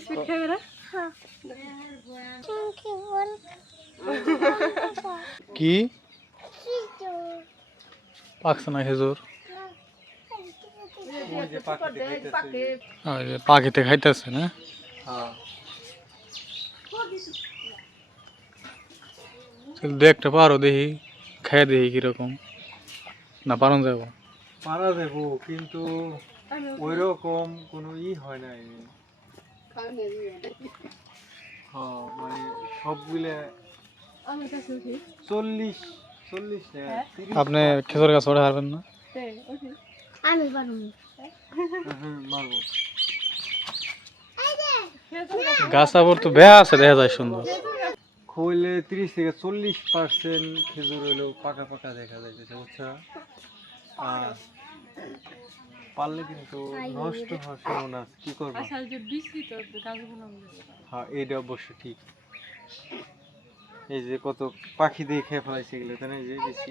Speed খাবে না কি পাকছে না খেজুর পাখিতে খাইতেছে না দেখতে পারো দেখি খাই দেখি কিরকম না পারন যাবো পারা যাবো কিন্তু ওই রকম কোনো হয় নাই মানে সবগুলা 40 আপনি খেজুর গাছ ওঠে হারবেন না আমি পারবো মারবো গাছ আবার তো বেয়া আছে দেখা যায় সুন্দর খইলে 30 থেকে 40% খেজুর হইলো পাকা পাকা দেখা যাইতেছে বুঝছো আর পারলে কিন্তু নষ্ট হওয়ার সম্ভাবনা আছে কি করবো হ্যাঁ এইটা অবশ্য ঠিক এই যে কত পাখি দিয়ে খেয়ে ফেলাইছে এগুলো তাই না এই যে বেশি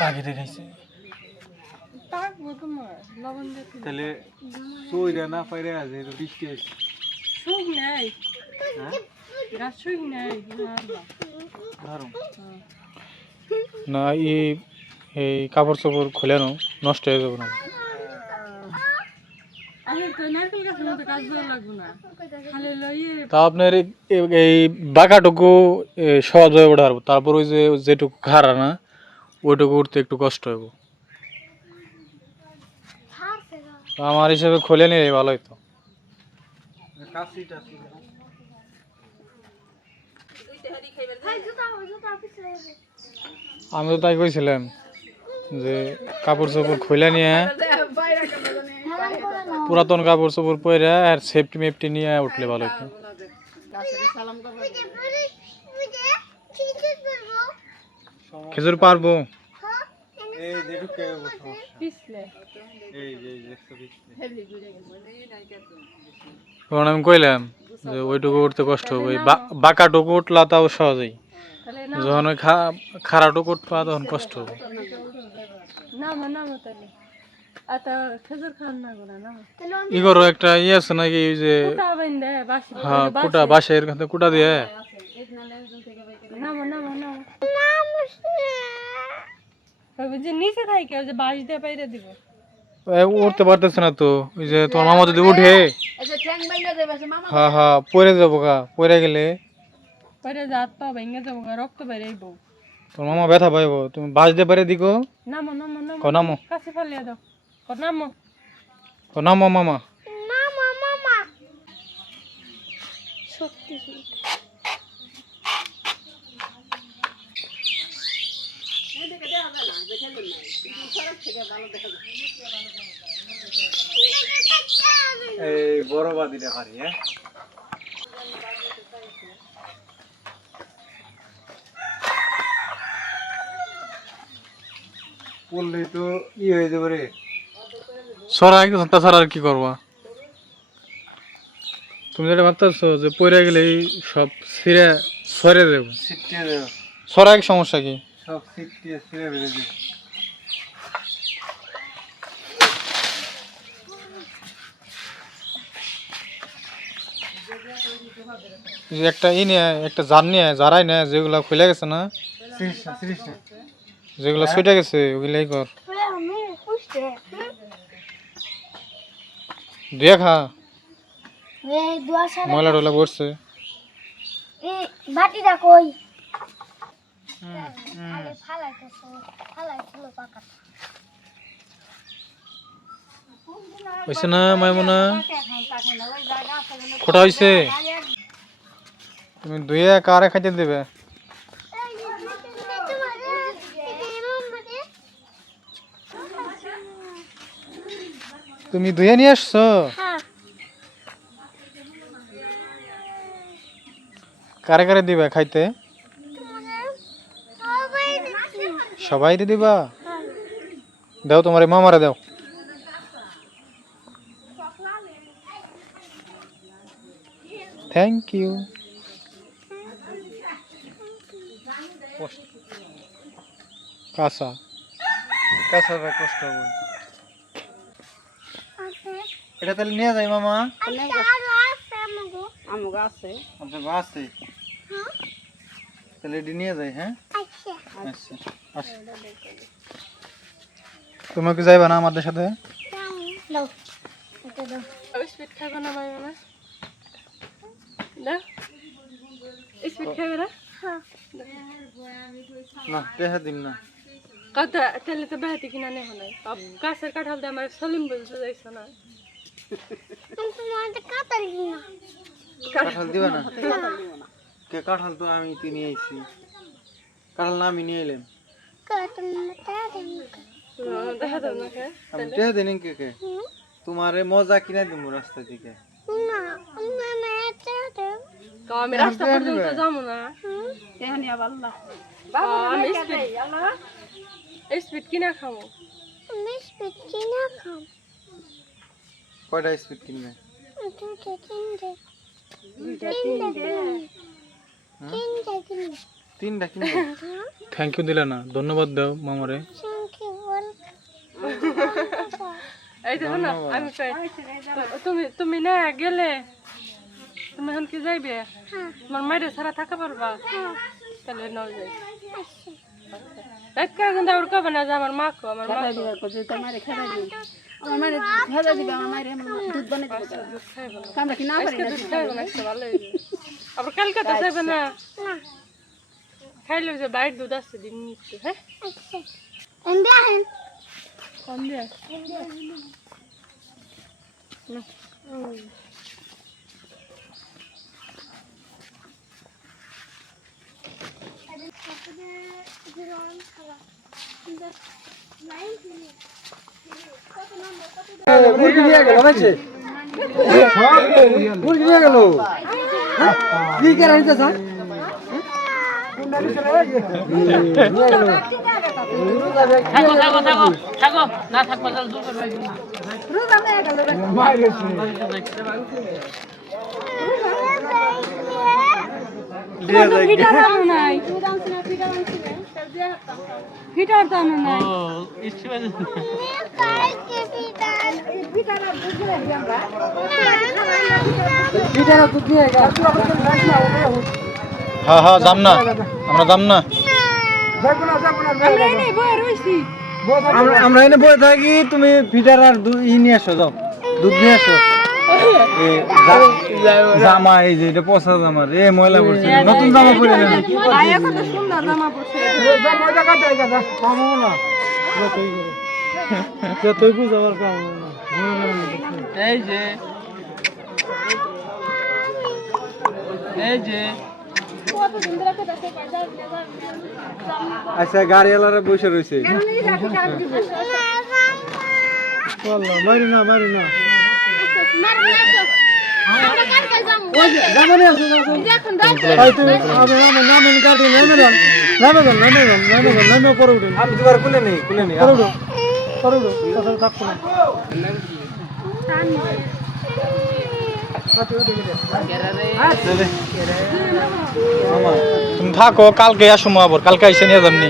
পাখি দেখাইছে তাহলে সইরা না পাইরে যেহেতু বৃষ্টি হয়েছে না এই কাপড় চোপড় খুলে নাও নষ্ট হয়ে যাবে না তা আপনার এই বাঁকাটুকু সহজ হয়ে ওঠা পারবো তারপর ওই যে যেটুকু খাড়া না ওইটুকু উঠতে একটু কষ্ট হইব আমার হিসাবে খুলে নিলে ভালো হইতো আমি তো তাই কইছিলাম যে কাপড় চোপড় খুলে নিয়ে পুরাতন কাপড় চোপড় পরে আর সেফটি মেফটি নিয়ে উঠলে ভালো হতো খেজুর পারবো তখন আমি কইলাম যে ওইটুকু উঠতে কষ্ট হবে বাঁকাটুকু উঠলা তাও সহজেই যখন ওই খাড়াটুকু উঠবা তখন কষ্ট হবে ইগরও একটা আছে নাকি ওই যে হ্যাঁ কুটা বাঁশের কুটা দিয়ে নিচে থাকে বাঁশ দিয়ে বাইরে দিব উঠতে পারতেছে না তো ওই যে তোমার মামা যদি উঠে হ্যাঁ হ্যাঁ পরে যাবো গা পরে গেলে রক্ত বেরিয়ে তোর মামা ব্যথা পাইব তুমি বাঁশ দিয়ে পারে দিকো নামো নামো নামো নামো কাছে ফেলিয়ে দাও নামো নামো মামা মামা মামা সত্যি এই বড় বাদিটা পারি হ্যাঁ পড়লেই তো হয়ে যাবে রে সরাই তাছাড়া আর কি করবা তুমি যেটা ভাবতেছো যে পড়ে গেলে সব ছিঁড়ে সরে দেবো ছিটিয়ে দেবো সরাই সমস্যা কি সব ছিটিয়ে ছিঁড়ে বেড়ে দেবো একটা নিয়ে একটা জার নিয়ে জারাই নেয় যেগুলো খুলে গেছে না যেগুলো ছুটে গেছে ওগুলাই কর দুয়া খা ময়লা টয়লা পড়ছে বাটিটা কই হয়েছে না মাইমুনা খোটা হয়েছে তুমি দুয়ে কারে খাইতে দেবে তুমি দুয়ে নিয়ে আসছো কারে কারে দিবে খাইতে সবাই দিবা দাও তোমার মামারে দাও থ্যাংক ইউ কাঁচা কাঁচা কষ্ট হবে এটা তাহলে নিয়ে যাই মামা আমগো আছে। আপনার বা আছে? তাহলে এটি নিয়ে যাই, হ্যাঁ? আচ্ছা আচ্ছা। তুমি কি যাইবা না আমাদের সাথে? স্পিড খাবে না ভাই না স্পিড খাবে না না দেখা দিন না। কথা তাহলে তো বেহাতি কিনা নেই হয় গাছের কাঁঠাল দিয়ে আমার সলিম বলতে যাইছ না কাঁঠাল দিবা না? কে কাঁঠাল তো আমি কিনে আইছি। কাঁঠাল না আমি নিয়ে এলাম। দেখা দাও না খে আমি দেখা দিন কে কে তোমারে মজা কিনা দিব রাস্তা থেকে। আমি রাস্তা পর্যন্ত যাবো না এখানে আবার আল্লাহ আমি স্পিড কিনা খাবো কয়টা স্পিড কিনবে? তিনটা কিনবে? থ্যাংক ইউ দিলে না, ধন্যবাদ দাও মামারে। এই দেখো না আমি তুমি তুমি না গেলে তুমি এখন কি যাইবে তোমার মায়ের ছাড়া থাকা পারবা তাহলে নাও যাই কিন্তু আর কবে না যে আমার মা কো আমার মা দিবার কো যে তোমারে খেলা দিই আমার মারে খেলা দিবে আমার মারে দুধ বানাই দিবে আমরা কি না পারি না দুধ খাইবো না একটু ভালো হইবে আবার কালকে তো যাবে না খাইলে যে বাইরের দুধ আছে দিন নিচ্ছে হ্যাঁ কম দিয়ে মুরগি নিয়ে গেল ভাইছে মুরগি নিয়ে গেল কি করে আনতে স্যার থাকো না থাকবো তাহলে দূর করবে ফিটার দাম নাই হ্যাঁ হ্যাঁ যাম না, আমরা যাম না। আমরা এনে বসে থাকি, তুমি ফিটার আর ই নিয়ে আসো, যাও দুধ নিয়ে আসো। জামা এই যে এটা পচা জামা রে, ময়লা পড়ছে, নতুন জামা পরে নেন। সুন্দর জামা পড়ছে যতই বুঝাবার কাম না। এই যে আচ্ছা গাড়িওয়ালারা বসে রয়েছে। মারি না মারি না তুমি থাকো, কালকে আসো আবার, কালকে এসে নিয়ে যাবনি।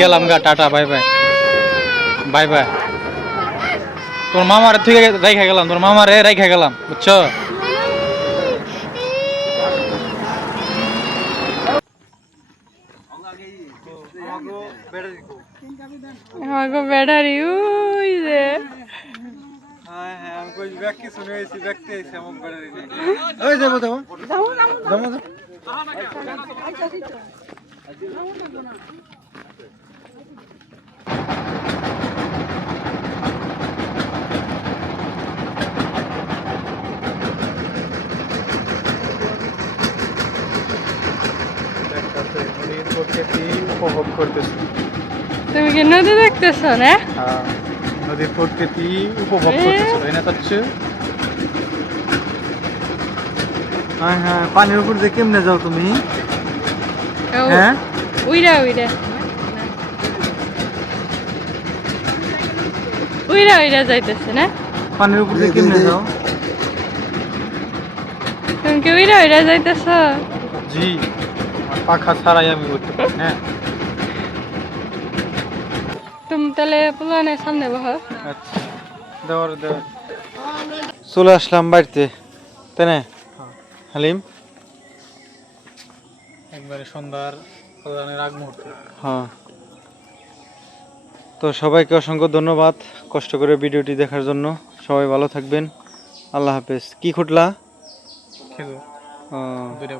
গেলাম গা, tata, bye bye bye bye. তোর মামারে থেকে রাইখা গেলাম, তোর মামারে রাইখা গেলাম, বুঝছো? আমাকে ব্যাটারি ওই যে উপভোগ করতেছি। তুমি কি নদী দেখতেছো না? নদীর প্রকৃতি উপভোগ করতেছো, তাই না? হ্যাঁ হ্যাঁ, পানির উপর দিয়ে কেমনে যাও তুমি? হ্যাঁ উইরা উইরা উইরা উইরা যাইতেছে না? পানির উপর দিয়ে কেমনে যাও? তুমি কি উইরা উইরা যাইতেছ? জি, আমার পাখা ছাড়াই আমি উঠতে পারি। হ্যাঁ, তুমি তাহলে প্লানের সামনে বহ। আচ্ছা, দেওয়ার দেওয়ার। চলে আসলাম বাড়িতে, তাই না হালিম? একবারে সন্ধ্যার প্রধানের আগ মুহূর্তে। হ্যাঁ, তো সবাইকে অসংখ্য ধন্যবাদ কষ্ট করে ভিডিওটি দেখার জন্য। সবাই ভালো থাকবেন, আল্লাহ হাফেজ। কি খুটলা? খেজুর ও, দুইটা